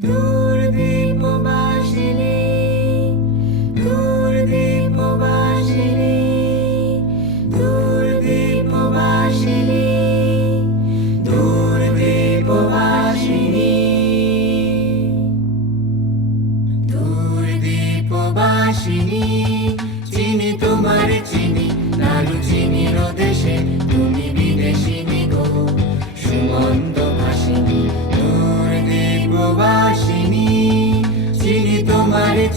দূরদীপবাসিনী দূরদীপবাসিনী দূরদীপবাসিনী দূরদীপবাসিনী দূরদীপবাসিনী চিনি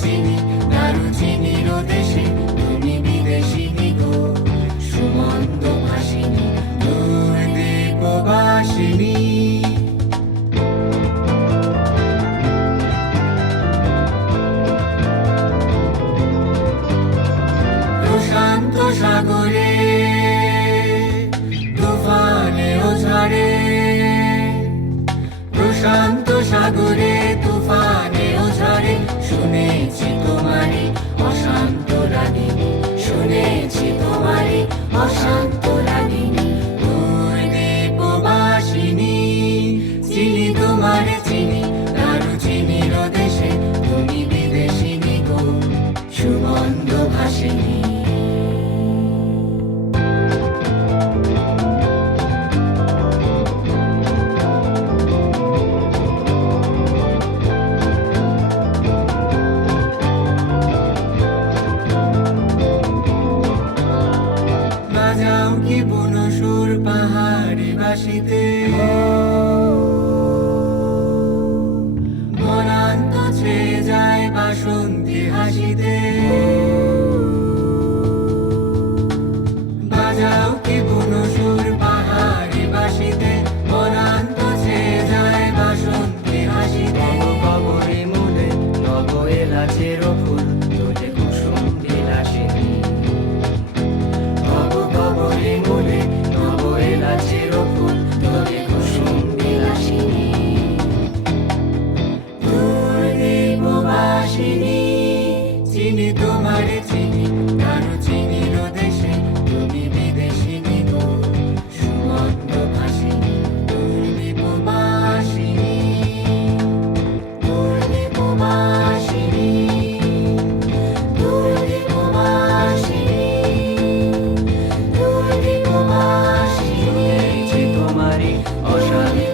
চিনি নারু চিনির দেশে তুমি বিদেশিনী গো সুমন্ত ভাসিনী প্রশান্ত সাগরে, তুফানে ও প্রশান্ত সাগরে 我想 কি বুনো সুর পাহাড়ি বাসিতে। যায় পাহাড়ি বাসিতে? ছেয়ে যায় বাসন্তী হাসিতে। মনে এলাচের آشالی